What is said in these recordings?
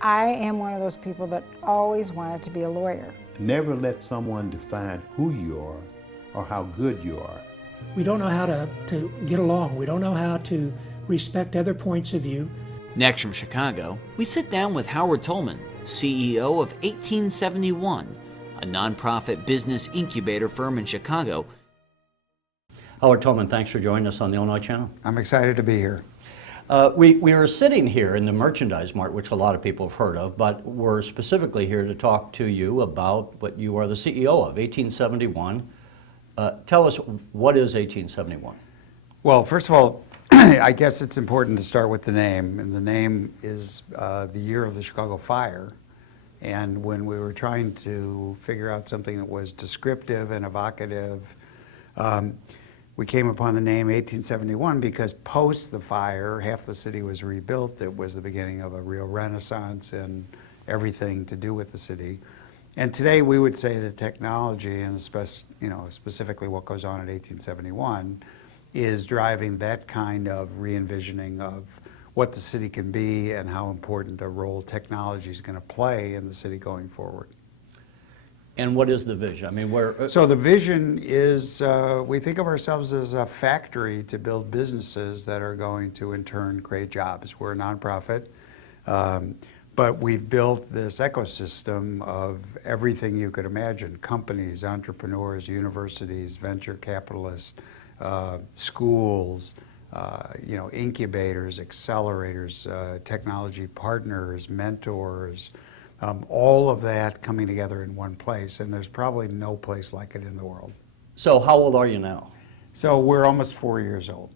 I am one of those people that always wanted to be a lawyer. Never let someone define who you are or how good you are. We don't know how to get along. We don't know how to respect other points of view. Next from Chicago, we sit down with Howard Tullman, CEO of 1871, a nonprofit business incubator firm in Chicago. Howard Tullman, thanks for joining us on the Illinois Channel. I'm excited to be here. We are sitting here in the Merchandise Mart, which a lot of people have heard of, but we're specifically here to talk to you about what you are the CEO of, 1871. Tell us, what is 1871? Well, first of all, I guess it's important to start with the name, and the name is the year of the Chicago fire. And when we were trying to figure out something that was descriptive and evocative, we came upon the name 1871 because post the fire, half the city was rebuilt. It was the beginning of a real renaissance in everything to do with the city. And today we would say that technology, and specifically what goes on at 1871, is driving that kind of re-envisioning of what the city can be and how important a role technology is going to play in the city going forward. And what is the vision? I mean, So the vision is, we think of ourselves as a factory to build businesses that are going to, in turn, create jobs. We're a nonprofit, but we've built this ecosystem of everything you could imagine: companies, entrepreneurs, universities, venture capitalists, schools, incubators, accelerators, technology partners, mentors, all of that coming together in one place, and there's probably no place like it in the world. So how old are you now? So we're almost 4 years old.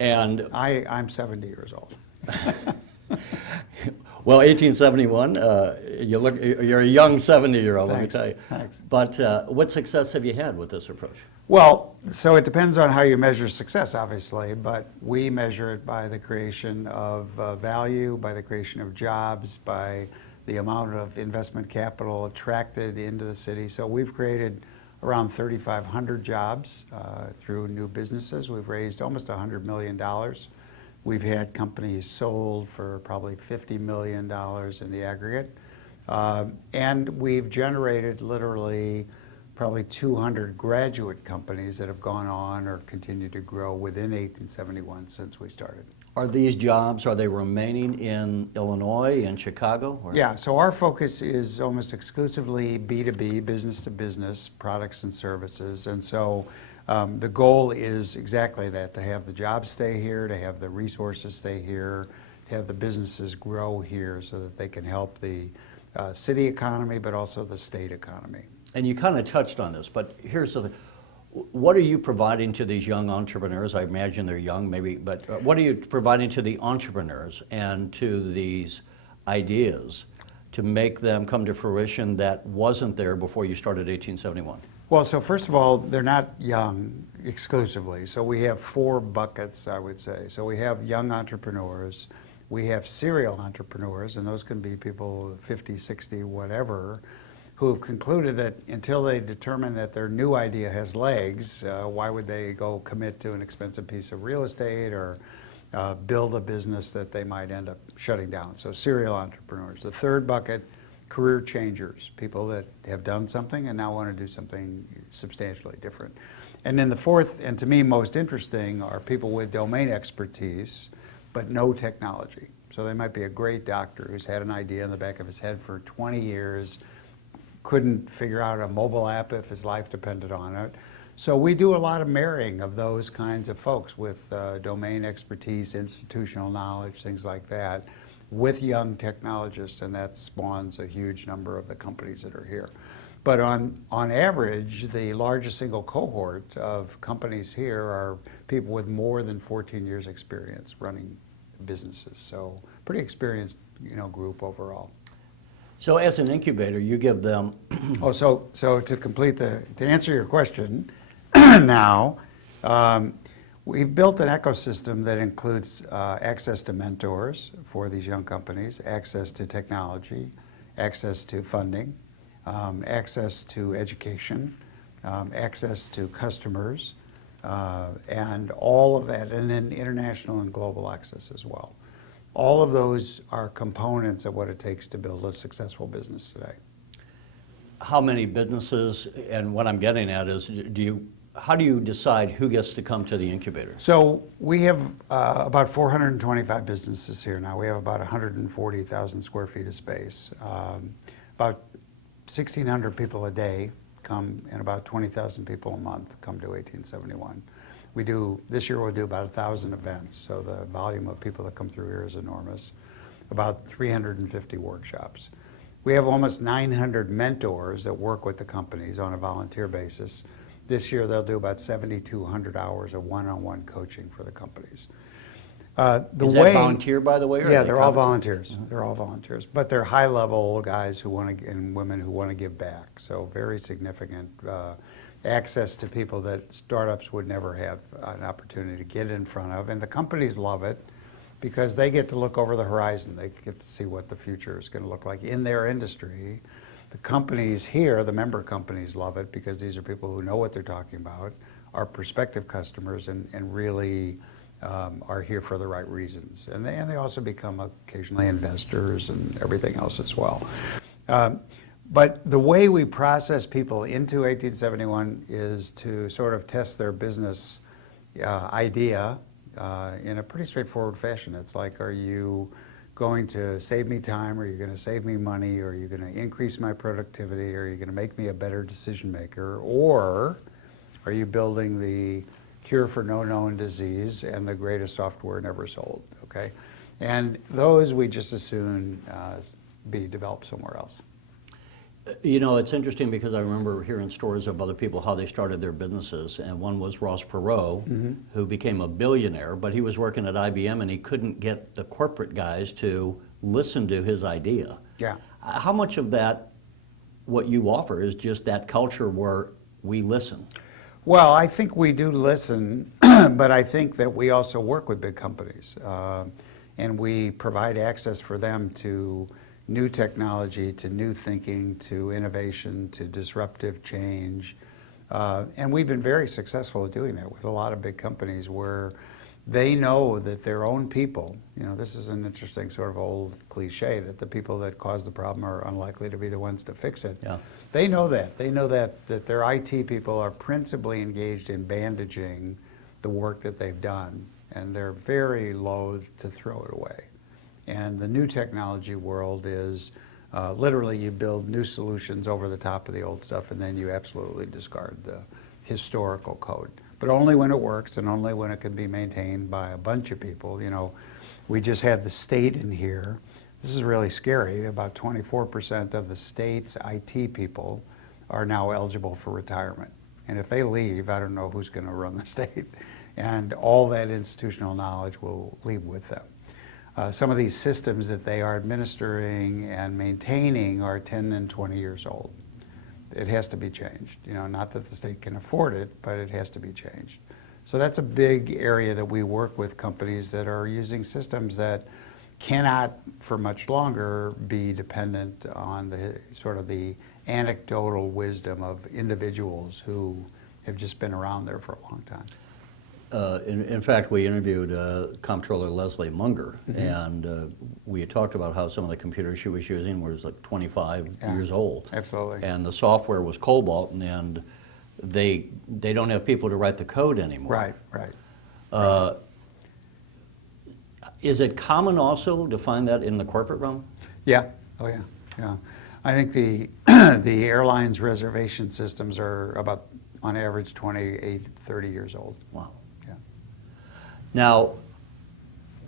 And I'm 70 years old. well, 1871, you're a young 70-year-old, let me Thanks. tell you. Thanks. But what success have you had with this approach? Well, so it depends on how you measure success, obviously, but we measure it by the creation of value, by the creation of jobs, by the amount of investment capital attracted into the city. So we've created around 3,500 jobs through new businesses. We've raised almost $100 million. We've had companies sold for probably $50 million in the aggregate. And we've generated literally probably 200 graduate companies that have gone on or continue to grow within 1871 since we started. Are these jobs, are they remaining in Illinois and Chicago? Or? Yeah, so our focus is almost exclusively B2B, business to business, products and services. And so the goal is exactly that, to have the jobs stay here, to have the resources stay here, to have the businesses grow here so that they can help the city economy, but also the state economy. And you kind of touched on this, but here's the thing. What are you providing to these young entrepreneurs? I imagine they're young, maybe, but what are you providing to the entrepreneurs and to these ideas to make them come to fruition that wasn't there before you started 1871? Well, so first of all, they're not young exclusively. So we have 4 buckets, I would say. So we have young entrepreneurs, we have serial entrepreneurs, and those can be people 50, 60, whatever, who have concluded that until they determine that their new idea has legs, why would they go commit to an expensive piece of real estate or build a business that they might end up shutting down? So serial entrepreneurs. The third bucket, career changers, people that have done something and now want to do something substantially different. And then the fourth, and to me most interesting, are people with domain expertise but no technology. So they might be a great doctor who's had an idea in the back of his head for 20 years, couldn't figure out a mobile app if his life depended on it. So we do a lot of marrying of those kinds of folks with domain expertise, institutional knowledge, things like that, with young technologists, and that spawns a huge number of the companies that are here. But on average, the largest single cohort of companies here are people with more than 14 years experience running businesses. So pretty experienced, group overall. So as an incubator, you give them... So to answer your question now, we've built an ecosystem that includes access to mentors for these young companies, access to technology, access to funding, access to education, access to customers, and all of that, and then international and global access as well. All of those are components of what it takes to build a successful business today. How many businesses, and what I'm getting at is, how do you decide who gets to come to the incubator? So we have about 425 businesses here now. We have about 140,000 square feet of space. About 1,600 people a day come, and about 20,000 people a month come to 1871. This year we'll do about 1,000 events, so the volume of people that come through here is enormous. About 350 workshops. We have almost 900 mentors that work with the companies on a volunteer basis. This year they'll do about 7,200 hours of one-on-one coaching for the companies. Is that volunteer, by the way? Or Yeah, they're all volunteers. They're all volunteers, but they're high-level guys who want to, and women who want to give back. So very significant access to people that startups would never have an opportunity to get in front of, and the companies love it because they get to look over the horizon. They get to see what the future is going to look like in their industry. The companies here, the member companies, love it because these are people who know what they're talking about, are prospective customers, and really are here for the right reasons. And they also become occasionally investors and everything else as well. But the way we process people into 1871 is to sort of test their business idea in a pretty straightforward fashion. It's like, are you going to save me time? Are you going to save me money? Are you going to increase my productivity? Are you going to make me a better decision maker? Or are you building the cure for no known disease and the greatest software never sold? Okay, and those we just as soon be developed somewhere else. You know, it's interesting because I remember hearing stories of other people, how they started their businesses, and one was Ross Perot, who became a billionaire, but he was working at IBM and he couldn't get the corporate guys to listen to his idea. Yeah. How much of that, what you offer, is just that culture where we listen? Well, I think we do listen, but I think that we also work with big companies, and we provide access for them to new technology, to new thinking, to innovation, to disruptive change. And we've been very successful at doing that with a lot of big companies where they know that their own people, you know, this is an interesting sort of old cliche that the people that cause the problem are unlikely to be the ones to fix it. Yeah. They know that. They know that their IT people are principally engaged in bandaging the work that they've done, and they're very loath to throw it away. And the new technology world is literally you build new solutions over the top of the old stuff, and then you absolutely discard the historical code. But only when it works and only when it can be maintained by a bunch of people. You know, we just had the state in here. This is really scary. About 24% of the state's IT people are now eligible for retirement. And if they leave, I don't know who's going to run the state. And all that institutional knowledge will leave with them. Some of these systems that they are administering and maintaining are 10 and 20 years old. It has to be changed. You know, not that the state can afford it, but it has to be changed. So that's a big area that we work with companies that are using systems that cannot for much longer be dependent on the sort of the anecdotal wisdom of individuals who have just been around there for a long time. In fact, we interviewed Comptroller Leslie Munger, and we had talked about how some of the computers she was using was like 25 years old. Absolutely. And the software was Cobalt, and they don't have people to write the code anymore. Right. Is it common also to find that in the corporate realm? Yeah. Oh yeah. Yeah. I think the the airlines reservation systems are about on average 28, 30 years old. Wow. Yeah. Now,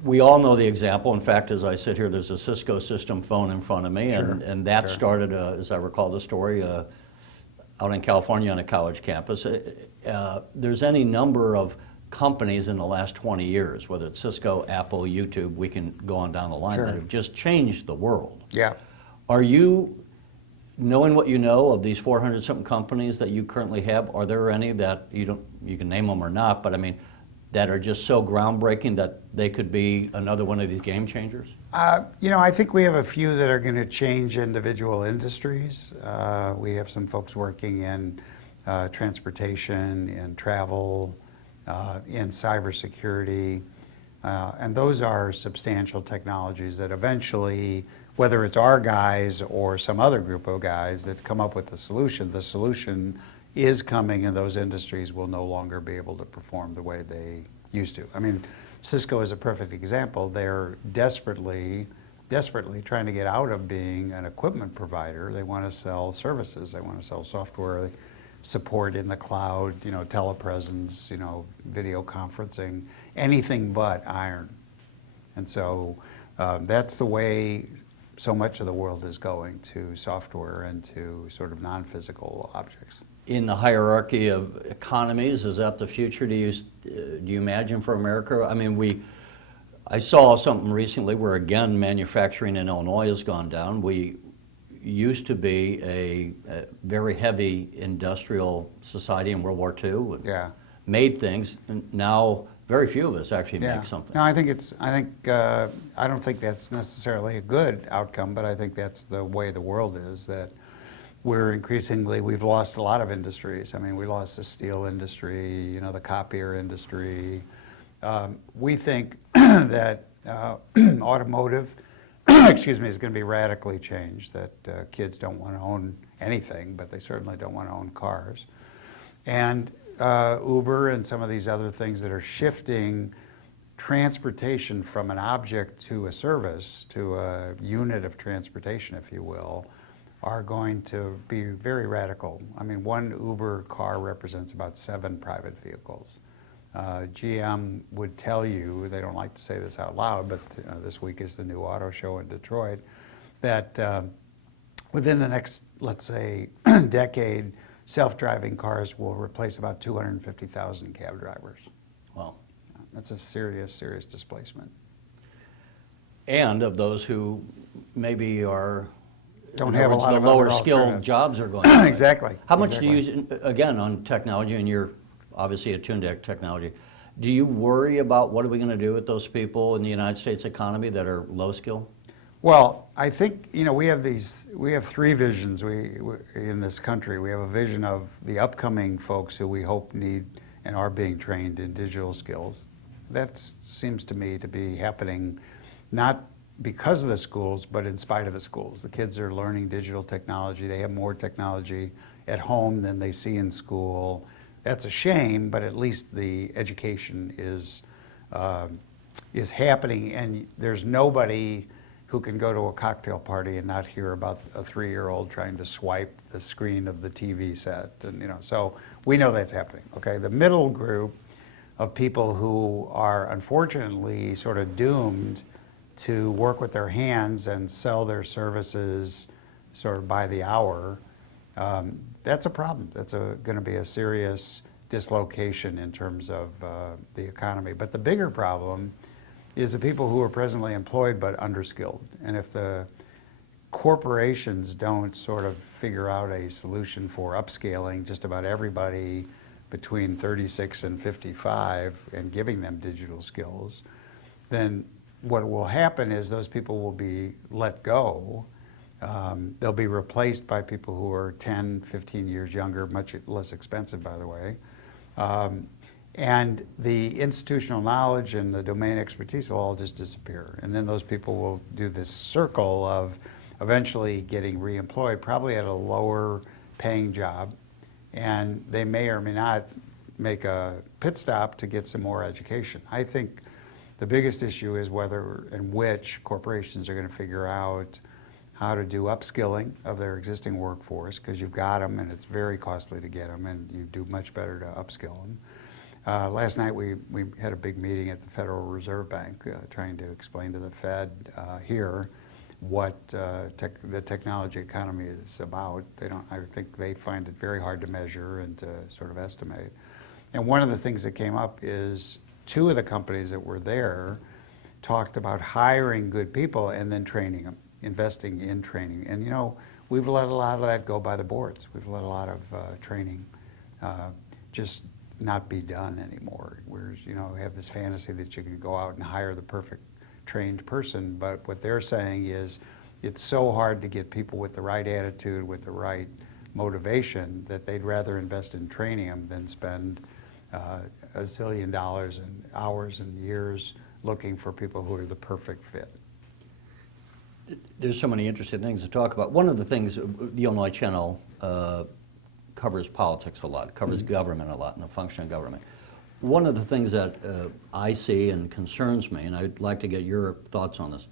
we all know the example. In fact, as I sit here, there's a Cisco system phone in front of me, and that started, as I recall the story, out in California on a college campus. There's any number of companies in the last 20 years, whether it's Cisco, Apple, YouTube, we can go on down the line, that have just changed the world. Yeah. Are you, knowing what you know of these 400-something companies that you currently have, are there any that you can name them or not, but I mean, that are just so groundbreaking that they could be another one of these game changers? You know, I think we have a few that are going to change individual industries. We have some folks working in transportation, in travel, in cybersecurity. And those are substantial technologies that eventually, whether it's our guys or some other group of guys that come up with the solution is coming, and those industries will no longer be able to perform the way they used to. I mean, Cisco is a perfect example. They're desperately trying to get out of being an equipment provider. They want to sell services. They want to sell software, support in the cloud, telepresence, video conferencing, anything but iron. And so that's the way so much of the world is going, to software and to sort of non-physical objects. In the hierarchy of economies, is that the future? Do you imagine for America? I mean, I saw something recently where, again, manufacturing in Illinois has gone down. We used to be a very heavy industrial society in World War II. And Yeah. made things, and now very few of us actually make something. No, I don't think that's necessarily a good outcome, but I think that's the way the world is, that we've lost a lot of industries. I mean, we lost the steel industry, the copier industry. We think that automotive, excuse me, is going to be radically changed, that kids don't want to own anything, but they certainly don't want to own cars. And Uber and some of these other things that are shifting transportation from an object to a service, to a unit of transportation, if you will, are going to be very radical. I mean, one Uber car represents about 7 private vehicles. GM would tell you, they don't like to say this out loud, but this week is the new auto show in Detroit, that within the next, let's say, decade, self-driving cars will replace about 250,000 cab drivers. Wow. That's a serious, serious displacement. And of those who maybe don't have a lot the of lower other skilled alternatives. jobs are going away. Exactly. How much do Exactly. you, again, on technology, and you're obviously attuned to technology, do you worry about what are we going to do with those people in the United States economy that are low skill? Well, I think, we have 3 visions in this country. We have a vision of the upcoming folks who we hope need and are being trained in digital skills. That seems to me to be happening not because of the schools, but in spite of the schools. The kids are learning digital technology. They have more technology at home than they see in school. That's a shame, but at least the education is happening, and there's nobody who can go to a cocktail party and not hear about a 3-year-old trying to swipe the screen of the TV set, and so we know that's happening. Okay, the middle group of people who are unfortunately sort of doomed to work with their hands and sell their services sort of by the hour, that's a problem. That's going to be a serious dislocation in terms of the economy. But the bigger problem is the people who are presently employed but underskilled. And if the corporations don't sort of figure out a solution for upscaling just about everybody between 36 and 55 and giving them digital skills, then what will happen is those people will be let go. They'll be replaced by people who are 10, 15 years younger, much less expensive, by the way. And the institutional knowledge and the domain expertise will all just disappear. And then those people will do this circle of eventually getting reemployed, probably at a lower paying job. And they may or may not make a pit stop to get some more education. I think the biggest issue is whether and which corporations are going to figure out how to do upskilling of their existing workforce, because you've got them and it's very costly to get them, and you do much better to upskill them. Last night we had a big meeting at the Federal Reserve Bank trying to explain to the Fed here what the technology economy is about. I think they find it very hard to measure and to sort of estimate. And one of the things that came up is 2 of the companies that were there talked about hiring good people and then training them, investing in training. And we've let a lot of that go by the boards. We've let a lot of training just not be done anymore. Whereas, we have this fantasy that you can go out and hire the perfect trained person, but what they're saying is it's so hard to get people with the right attitude, with the right motivation, that they'd rather invest in training them than spend $1 zillion and hours and years looking for people who are the perfect fit. There's so many interesting things to talk about. One of the things, the Illinois Channel covers politics a lot, covers government a lot, and the function of government. One of the things that I see and concerns me, and I'd like to get your thoughts on this,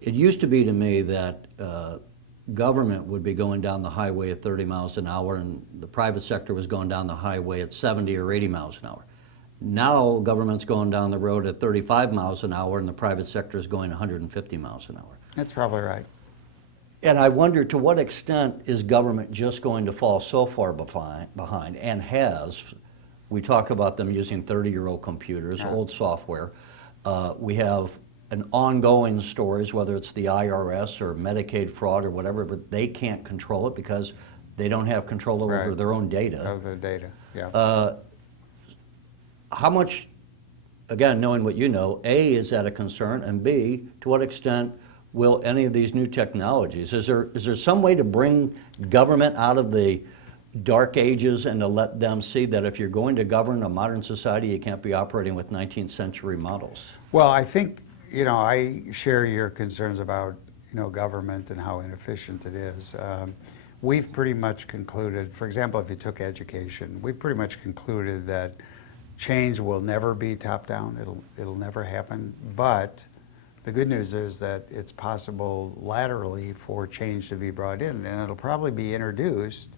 it used to be to me that government would be going down the highway at 30 miles an hour and the private sector was going down the highway at 70 or 80 miles an hour. Now government's going down the road at 35 miles an hour and the private sector is going 150 miles an hour. That's probably right. And I wonder, to what extent is government just going to fall so far behind, and has? We talk about them using 30-year-old computers, old software. We have an ongoing stories, whether it's the IRS or Medicaid fraud or whatever, but they can't control it because they don't have control over their own data. Of the data, yeah. How much, again, knowing what you know, A, is that a concern, and B, to what extent will any of these new technologies, is there some way to bring government out of the dark ages and to let them see that if you're going to govern a modern society, you can't be operating with 19th century models? Well, I think, I share your concerns about, government and how inefficient it is. We've pretty much concluded, for example, if you took education, we've pretty much concluded that change will never be top-down. It'll never happen. But the good news is that it's possible laterally for change to be brought in, and it'll probably be introduced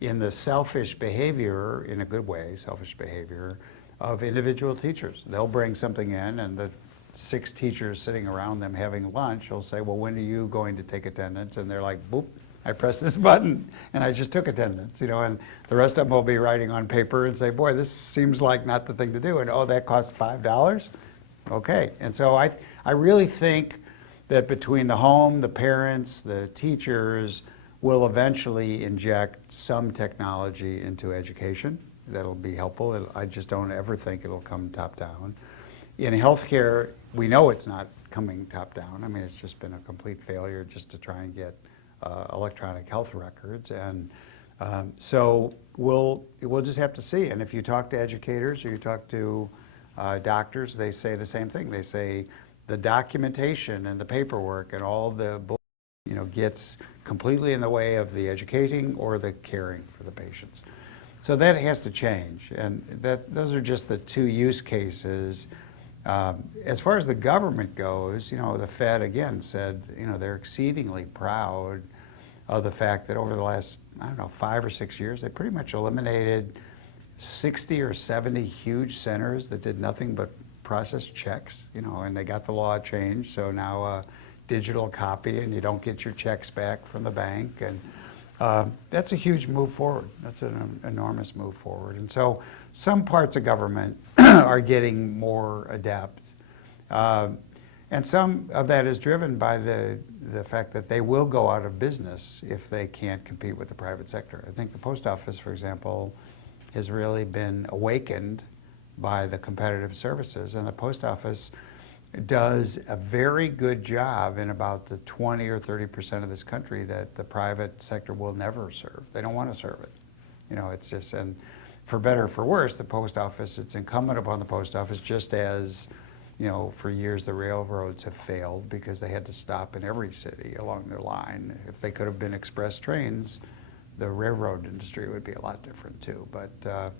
in the selfish behavior, in a good way, selfish behavior, of individual teachers. They'll bring something in, and the 6 teachers sitting around them having lunch will say, well, when are you going to take attendance? And they're like, boop, I pressed this button and I just took attendance, and the rest of them will be writing on paper and say, boy, this seems like not the thing to do. And oh, that costs $5? Okay. And so I really think that between the home, the parents, the teachers will eventually inject some technology into education that'll be helpful. I just don't ever think it'll come top down. In healthcare, we know it's not coming top down. I mean, it's just been a complete failure just to try and get electronic health records, and so we'll just have to see. And if you talk to educators or you talk to doctors, they say the same thing. They say the documentation and the paperwork and all the gets completely in the way of the educating or the caring for the patients. So that has to change, and those are just the 2 use cases. As far as the government goes, the Fed again said, they're exceedingly proud of the fact that over the last, 5 or 6 years, they pretty much eliminated 60 or 70 huge centers that did nothing but process checks, and they got the law changed, so now digital copy and you don't get your checks back from the bank, and that's a huge move forward. That's an enormous move forward. And so some parts of government are getting more adept. And some of that is driven by the fact that they will go out of business if they can't compete with the private sector. I think the post office, for example, has really been awakened by the competitive services, and the post office does a very good job in about the 20 or 30% of this country that the private sector will never serve. They don't want to serve it. It's just, and for better or for worse, the post office, it's incumbent upon the post office, just as for years the railroads have failed because they had to stop in every city along their line. If they could have been express trains, the railroad industry would be a lot different too. But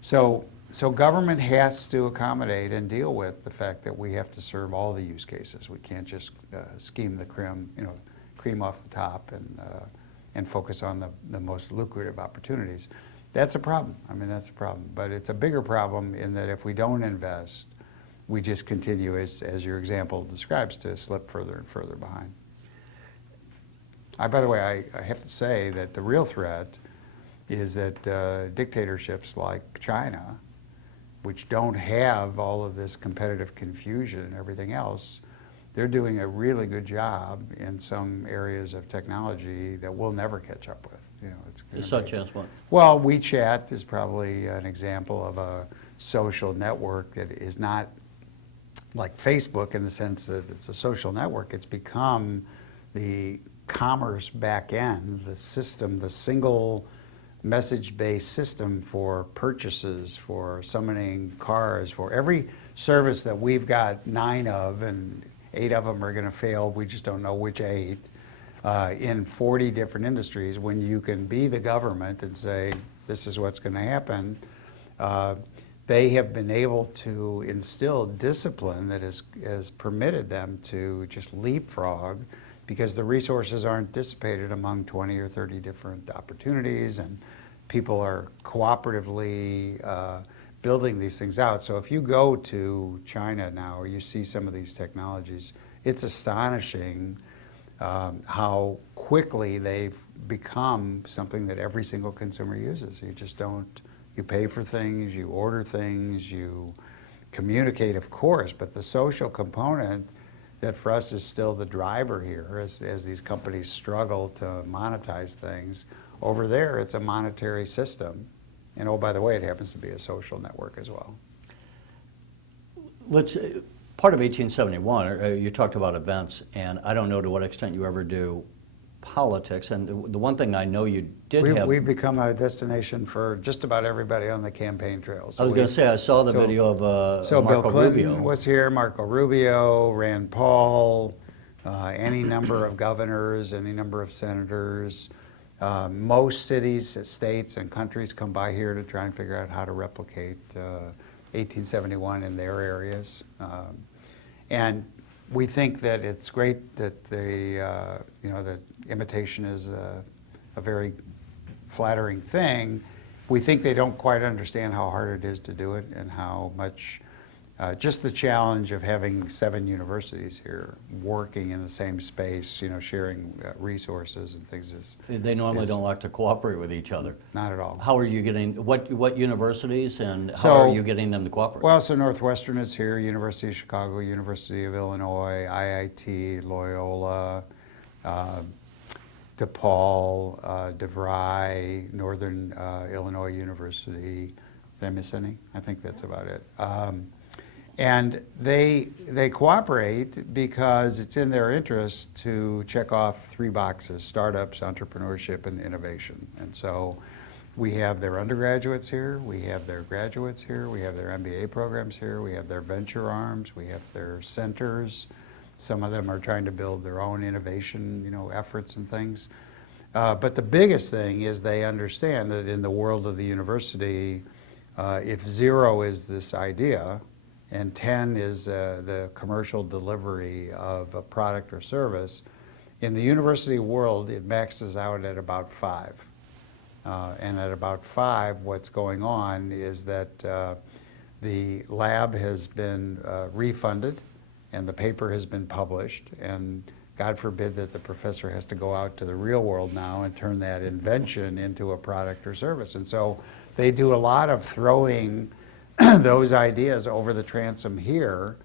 so government has to accommodate and deal with the fact that we have to serve all the use cases. We can't just scheme the cream off the top and focus on the most lucrative opportunities. That's a problem. I mean, that's a problem. But it's a bigger problem in that if we don't invest, we just continue, as your example describes, to slip further and further behind. By the way, I have to say that the real threat is that dictatorships like China, which don't have all of this competitive confusion and everything else, they're doing a really good job in some areas of technology that we'll never catch up with. Such as what? Well, WeChat is probably an example of a social network that is not like Facebook in the sense that it's a social network. It's become the commerce back end, the system, the single message-based system for purchases, for summoning cars, for every service that we've got 9 of, and 8 of them are going to fail. We just don't know which 8. In 40 different industries, when you can be the government and say, this is what's going to happen, they have been able to instill discipline that has permitted them to just leapfrog, because the resources aren't dissipated among 20 or 30 different opportunities, and people are cooperatively building these things out. So if you go to China now, or you see some of these technologies, it's astonishing how quickly they've become something that every single consumer uses. You just don't, you pay for things, you order things, you communicate, of course, but the social component that for us is still the driver here as these companies struggle to monetize things. Over there, it's a monetary system. And oh, by the way, it happens to be a social network as well. Part of 1871, you talked about events, and I don't know to what extent you ever do politics. And the one thing I know you did have... We've become a destination for just about everybody on the campaign trail. So I was going to say, I saw the video of so Marco Bill Clinton Rubio. was here, Marco Rubio, Rand Paul, any number of governors, any number of senators. Most cities, states, and countries come by here to try and figure out how to replicate 1871 in their areas. And we think that it's great that that imitation is a very flattering thing. We think they don't quite understand how hard it is to do it, and how much just the challenge of having 7 universities here working in the same space, sharing resources and things is... They normally don't like to cooperate with each other. Not at all. How are you getting, what universities, and how are you getting them to cooperate? Well, so Northwestern is here, University of Chicago, University of Illinois, IIT, Loyola, DePaul, DeVry, Northern Illinois University. Did I miss any? I think that's about it. And they cooperate because it's in their interest to check off 3 boxes: startups, entrepreneurship, and innovation. And so we have their undergraduates here, we have their graduates here, we have their MBA programs here, we have their venture arms, we have their centers. Some of them are trying to build their own innovation, efforts and things. But the biggest thing is they understand that in the world of the university, if 0 is this idea, and 10 is the commercial delivery of a product or service, in the university world, it maxes out at about 5. And at about 5, what's going on is that the lab has been refunded, and the paper has been published, and God forbid that the professor has to go out to the real world now and turn that invention into a product or service. And so they do a lot of throwing those ideas over the transom here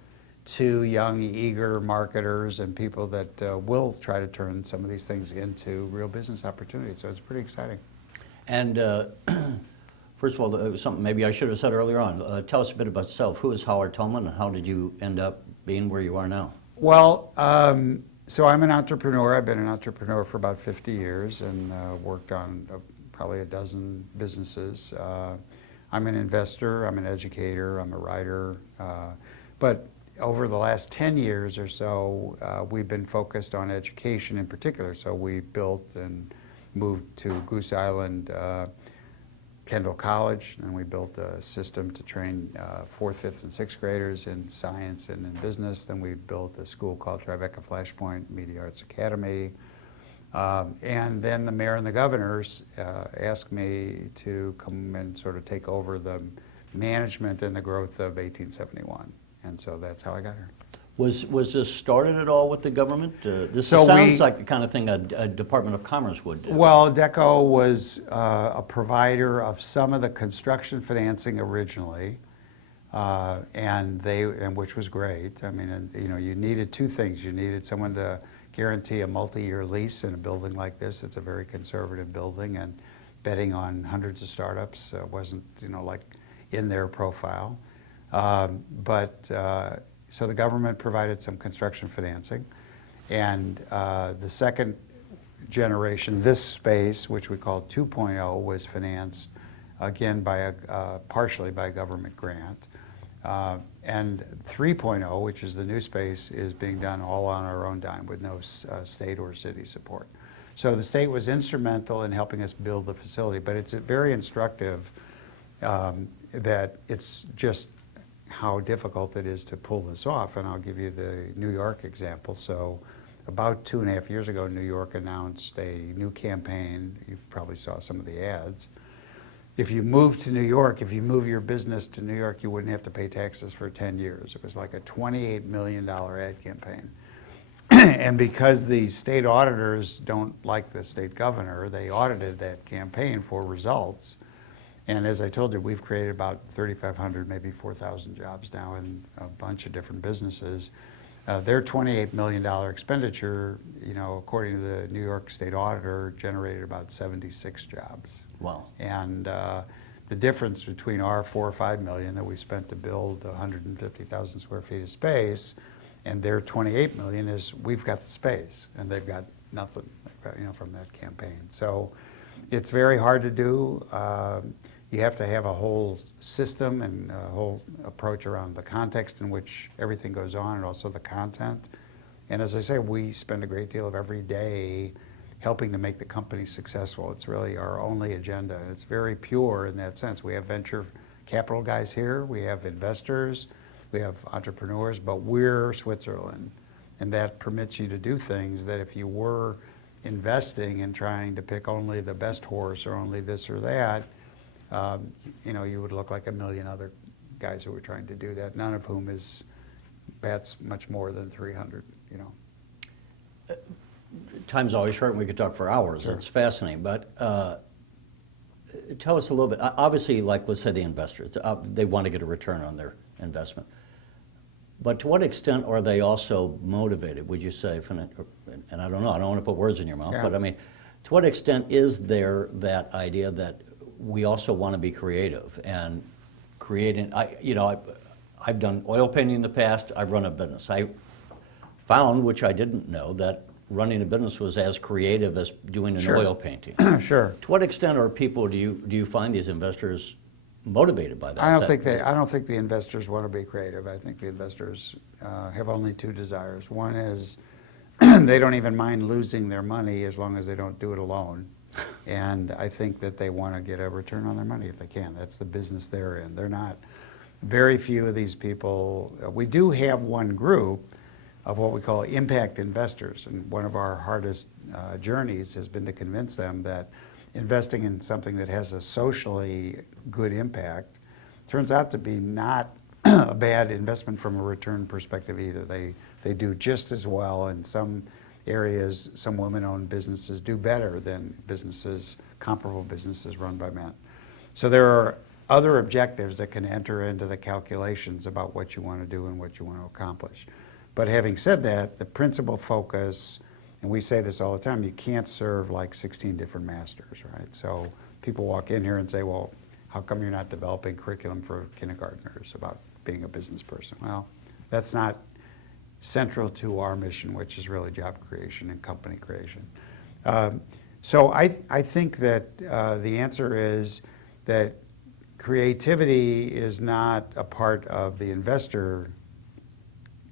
to young, eager marketers and people that will try to turn some of these things into real business opportunities. So it's pretty exciting. And first of all, something maybe I should have said earlier on. Tell us a bit about yourself. Who is Howard Tullman, and how did you end up being where you are now? Well, so I'm an entrepreneur. I've been an entrepreneur for about 50 years and worked on probably a dozen businesses. I'm an investor, I'm an educator, I'm a writer, but over the last 10 years or so, we've been focused on education in particular. So we built and moved to Goose Island, Kendall College, and we built a system to train 4th, 5th, and 6th graders in science and in business. Then we built a school called Tribeca Flashpoint Media Arts Academy. And then the mayor and the governors asked me to come and sort of take over the management and the growth of 1871. And so that's how I got here. Was this started at all with the government? This So sounds like the kind of thing a Department of Commerce would do. Well, DECO was a provider of some of the construction financing originally, and which was great. I mean, you needed 2 things. You needed someone to guarantee a multi-year lease in a building like this. It's a very conservative building, and betting on hundreds of startups wasn't, like in their profile. So the government provided some construction financing, and the second generation, this space, which we call 2.0, was financed again by partially by a government grant. And 3.0, which is the new space, is being done all on our own dime with no state or city support. So the state was instrumental in helping us build the facility, but it's very instructive that it's just how difficult it is to pull this off. And I'll give you the New York example. So about 2.5 years ago, New York announced a new campaign. You probably saw some of the ads. If you move to New York, if you move your business to New York, you wouldn't have to pay taxes for 10 years. It was like a $28 million ad campaign. And because the state auditors don't like the state governor, they audited that campaign for results. And as I told you, we've created about 3,500, maybe 4,000 jobs now in a bunch of different businesses. Their $28 million expenditure, according to the New York State Auditor, generated about 76 jobs. Wow. And the difference between our 4 or 5 million that we spent to build 150,000 square feet of space and their 28 million is we've got the space and they've got nothing, from that campaign. So it's very hard to do. You have to have a whole system and a whole approach around the context in which everything goes on and also the content. And as I say, we spend a great deal of every day helping to make the company successful. It's really our only agenda. It's very pure in that sense. We have venture capital guys here, we have investors, we have entrepreneurs, but we're Switzerland. And that permits you to do things that if you were investing and trying to pick only the best horse or only this or that, you would look like a million other guys who were trying to do that, none of whom bats much more than 300, Time's always short and we could talk for hours. Sure. It's fascinating. But tell us a little bit. Obviously, like let's say the investors, they want to get a return on their investment. But to what extent are they also motivated, would you say, and I don't know, I don't want to put words in your mouth, Yeah. but I mean, to what extent is there that idea that we also want to be creative and creating, I've done oil painting in the past, I've run a business. I found, which I didn't know, that running a business was as creative as doing an Sure. oil painting. Sure. To what extent are people, do you find these investors motivated by that? I don't think the investors want to be creative. I think the investors have only two desires. One is they don't even mind losing their money as long as they don't do it alone. And I think that they want to get a return on their money if they can. That's the business they're in. They're not, very few of these people, we do have one group of what we call impact investors. And one of our hardest journeys has been to convince them that investing in something that has a socially good impact turns out to be not a bad investment from a return perspective either. They do just as well. In some areas, some women-owned businesses do better than comparable businesses run by men. So there are other objectives that can enter into the calculations about what you want to do and what you want to accomplish. But having said that, the principal focus, and we say this all the time, you can't serve like 16 different masters, right? So people walk in here and say, well, how come you're not developing curriculum for kindergartners about being a business person? Well, that's not central to our mission, which is really job creation and company creation. So I think that the answer is that creativity is not a part of the investor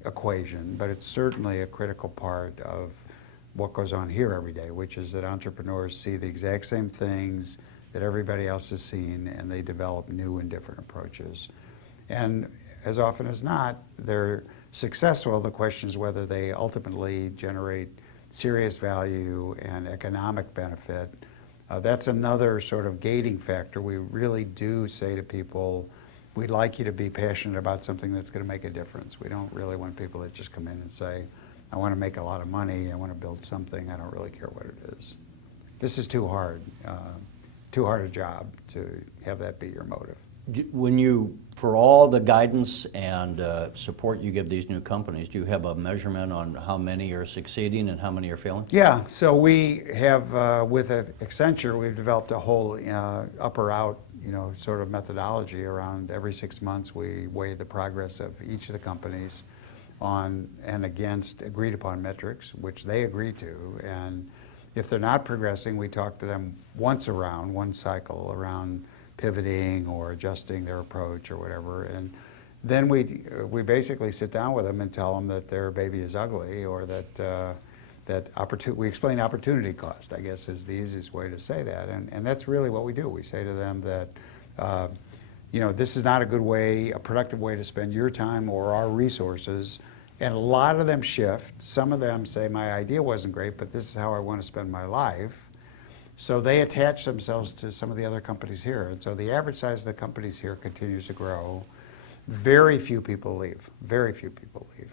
equation, but it's certainly a critical part of what goes on here every day, which is that entrepreneurs see the exact same things that everybody else has seen, and they develop new and different approaches. And as often as not, they're successful. The question is whether they ultimately generate serious value and economic benefit. That's another sort of gating factor. We really do say to people, we'd like you to be passionate about something that's going to make a difference. We don't really want people that just come in and say, I want to make a lot of money, I want to build something, I don't really care what it is. This is too hard a job to have that be your motive. When you, for all the guidance and support you give these new companies, do you have a measurement on how many are succeeding and how many are failing? Yeah, so we have, with Accenture, we've developed a whole up or out, sort of methodology around every 6 months. We weigh the progress of each of the companies on and against agreed upon metrics, which they agree to. And if they're not progressing, we talk to them once around, one cycle around pivoting or adjusting their approach or whatever. And then we basically sit down with them and tell them that their baby is ugly, or that we explain opportunity cost, I guess is the easiest way to say that. And that's really what we do. We say to them that, this is not a productive way to spend your time or our resources. And a lot of them shift. Some of them say, my idea wasn't great, but this is how I want to spend my life. So they attach themselves to some of the other companies here. And so the average size of the companies here continues to grow. Very few people leave. Very few people leave.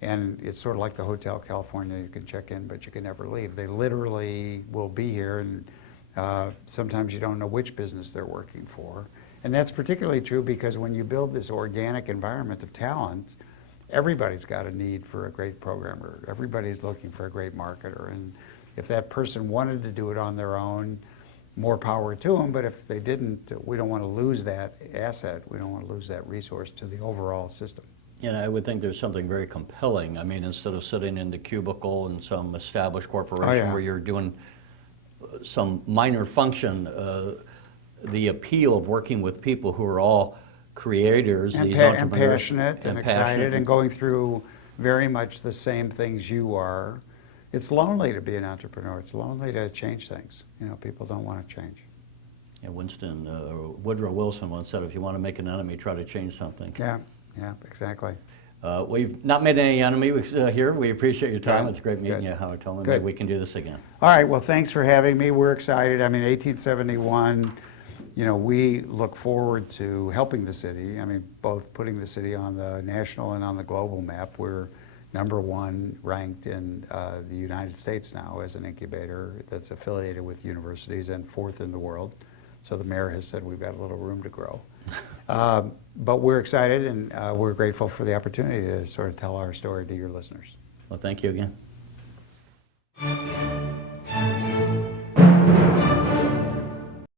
And it's sort of like the Hotel California. You can check in, but you can never leave. They literally will be here, and sometimes you don't know which business they're working for. And that's particularly true because when you build this organic environment of talent, everybody's got a need for a great programmer. Everybody's looking for a great marketer. And if that person wanted to do it on their own, more power to them. But if they didn't, we don't want to lose that asset. We don't want to lose that resource to the overall system. And I would think there's something very compelling. I mean, instead of sitting in the cubicle in some established corporation where you're doing some minor function, the appeal of working with people who are all creators, and these and entrepreneurs, passionate and excited and going through very much the same things you are. It's lonely to be an entrepreneur. It's lonely to change things. People don't want to change. Yeah, Woodrow Wilson once said, if you want to make an enemy, try to change something. Yeah, exactly. We've not made any enemies here. We appreciate your time. Good. It's great meeting Good. you, Howard Tullman. Good. Maybe we can do this again. All right, well, thanks for having me. We're excited. I mean, 1871, we look forward to helping the city. I mean, both putting the city on the national and on the global map. We're #1 ranked in the United States now as an incubator that's affiliated with universities, and 4th in the world. So the mayor has said we've got a little room to grow. But we're excited, and we're grateful for the opportunity to sort of tell our story to your listeners. Well, thank you again.